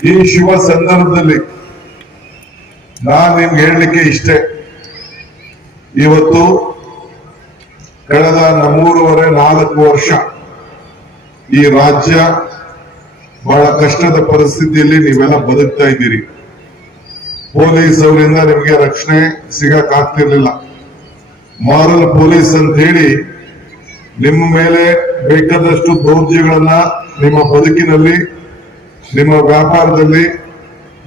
ಈ ಶುಭ ಸಂದರ್ಭದಲ್ಲಿ ನಾನು ನಿಮ್ಗೆ ಹೇಳಲಿಕ್ಕೆ ಇಷ್ಟೇ, ಇವತ್ತು ಕಳೆದ 3.5-4 ವರ್ಷ ಈ ರಾಜ್ಯ ಬಹಳ ಕಷ್ಟದ ಪರಿಸ್ಥಿತಿಯಲ್ಲಿ ನೀವೆಲ್ಲ ಬದುಕ್ತಾ ಇದ್ದೀರಿ. ಪೊಲೀಸ್ ಅವರಿಂದ ನಿಮಗೆ ರಕ್ಷಣೆ ಸಿಗಕ್ಕಾಗ್ತಿರ್ಲಿಲ್ಲ. ಮಾರಲ್ ಪೊಲೀಸ್ ಅಂತ ಹೇಳಿ ನಿಮ್ಮ ಮೇಲೆ ಬೇಕಾದಷ್ಟು ದೌರ್ಜನ್ಯಗಳನ್ನ ನಿಮ್ಮ ಬದುಕಿನಲ್ಲಿ, ನಿಮ್ಮ ವ್ಯಾಪಾರದಲ್ಲಿ,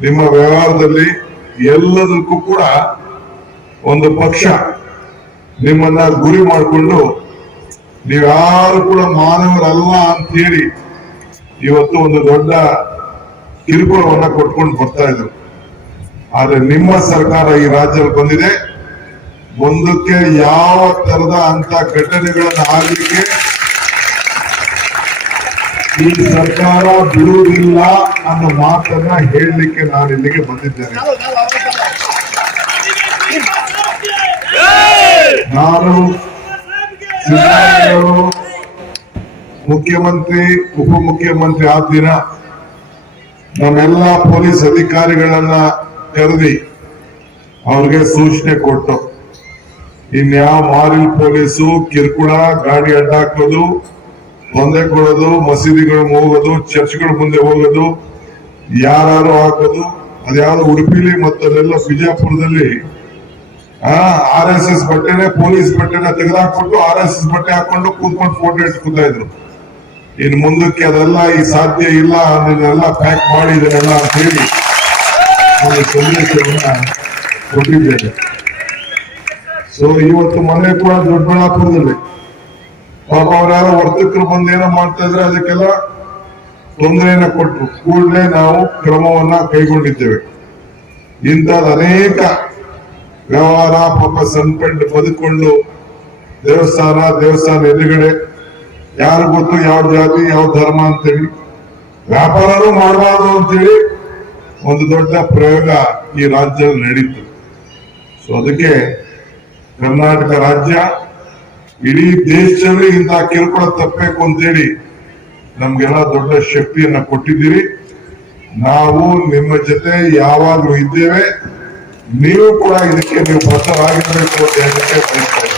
ನಿಮ್ಮ ವ್ಯವಹಾರದಲ್ಲಿ ಎಲ್ಲದಕ್ಕೂ ಕೂಡ ಒಂದು ಪಕ್ಷ ನಿಮ್ಮನ್ನ ಗುರಿ ಮಾಡಿಕೊಂಡು ನೀವ್ಯಾರು ಕೂಡ ಮಾನವರಲ್ಲ ಅಂತ ಹೇಳಿ ಇವತ್ತು ಒಂದು ದೊಡ್ಡ ಕಿರುಕುಳವನ್ನ ಕೊಟ್ಕೊಂಡು ಬರ್ತಾ ಇದ್ರು. ಆದ್ರೆ ನಿಮ್ಮ ಸರ್ಕಾರ ಈ ರಾಜ್ಯದಲ್ಲಿ ಬಂದಿದೆ, ಒಂದಕ್ಕೆ ಯಾವ ತರದ ಅಂತ ಘಟನೆಗಳನ್ನು ಆಗಲಿಕ್ಕೆ ಈ ಸರ್ಕಾರ ಬಿಡುವುದಿಲ್ಲ ಅನ್ನೋ ಮಾತನ್ನ ಹೇಳಲಿಕ್ಕೆ ನಾನು ಇಲ್ಲಿಗೆ ಬಂದಿದ್ದೇನೆ. ನಾನು ಸಿದ್ದರಾಮಯ್ಯವರು ಮುಖ್ಯಮಂತ್ರಿ ಉಪಮುಖ್ಯಮಂತ್ರಿ ಆದ ದಿನ ನಮ್ಮೆಲ್ಲ ಪೊಲೀಸ್ ಅಧಿಕಾರಿಗಳನ್ನ ಕರೆದಿ ಅವ್ರಿಗೆ ಸೂಚನೆ ಕೊಟ್ಟು, ಇನ್ಯಾವ ಮಾರಿಲ್ ಪೊಲೀಸು ಕಿರುಕುಳ, ಗಾಡಿ ಅಡ್ಡ ಹಾಕೋದು, ತೊಂದರೆ ಕೊಡೋದು, ಮಸೀದಿಗಳು ಹೋಗೋದು, ಚರ್ಚ್ಗಳ ಮುಂದೆ ಹೋಗೋದು, ಯಾರು ಹಾಕೋದು, ಅದ್ಯಾವ್ದು ಉಡುಪಿಲಿ ಮತ್ತಲ್ಲೆಲ್ಲ ಬಿಜಾಪುರದಲ್ಲಿ RSS ಬಟ್ಟೆನೆ ಪೊಲೀಸ್ ಬಟ್ಟೆನ ತೆಗೆದುಹಾಕ್ಬಿಟ್ಟು RSS ಬಟ್ಟೆ ಹಾಕೊಂಡು ಕೂತ್ಕೊಂಡು ಫೋಟೋ ಇಟ್ಕೊತಾ ಇದ್ರು. ಇನ್ ಮುಂದಕ್ಕೆ ಅದೆಲ್ಲ ಈ ಸಾಧ್ಯ ಇಲ್ಲ, ಅದನ್ನೆಲ್ಲ ಪ್ಯಾಕ್ ಮಾಡಿ ಇದನ್ನೆಲ್ಲ ಅಂತ ಹೇಳಿ ಒಂದು ಸಂದೇಶವನ್ನ ಕೊಟ್ಟಿದ್ದೇನೆ. ಸೊ ಇವತ್ತು ಮೊನ್ನೆ ಕೂಡ ದೊಡ್ಡಬಳ್ಳಾಪುರದಲ್ಲಿ ಪಾಪ ಅವರ್ಯಾರೋ ವರ್ತಕರು ಬಂದು ಏನೋ ಮಾಡ್ತಾ ಇದ್ರೆ ಅದಕ್ಕೆಲ್ಲ ತೊಂದರೆಯನ್ನ ಕೊಟ್ಟರು. ಕೂಡಲೇ ನಾವು ಕ್ರಮವನ್ನ ಕೈಗೊಂಡಿದ್ದೇವೆ. ಇಂಥದ್ದು ಅನೇಕ ವ್ಯವಹಾರ ಪಾಪ ಸಣ್ಣ ಬದುಕೊಂಡು ದೇವಸ್ಥಾನ ಎದುರುಗಡೆ ಯಾರು ಗೊತ್ತು ಯಾವ ಜಾತಿ ಯಾವ ಧರ್ಮ ಅಂತೇಳಿ ವ್ಯಾಪಾರನೂ ಮಾಡಬಾರ್ದು ಅಂತೇಳಿ ಒಂದು ದೊಡ್ಡ ಪ್ರಯೋಗ ಈ ರಾಜ್ಯದಲ್ಲಿ ನಡೀತು. ಸೊ ಅದಕ್ಕೆ ಕರ್ನಾಟಕ ರಾಜ್ಯ ಇಡೀ ದೇಶದಲ್ಲಿ ಇಂತಹ ಕಿರುಕುಳ ತಪ್ಪಬೇಕು ಅಂತೇಳಿ ನಮ್ಗೆಲ್ಲ ದೊಡ್ಡ ಶಕ್ತಿಯನ್ನ ಕೊಟ್ಟಿದ್ದೀರಿ. ನಾವು ನಿಮ್ಮ ಜೊತೆ ಯಾವಾಗಲೂ ಇದ್ದೇವೆ. ನೀವು ಕೂಡ ಇದಕ್ಕೆ ನೀವು ಬದ್ಧರಾಗಿರ್ಬೇಕು ಅಂತ ಹೇಳಕ್ಕೆ ಬಯಸ್ತಾ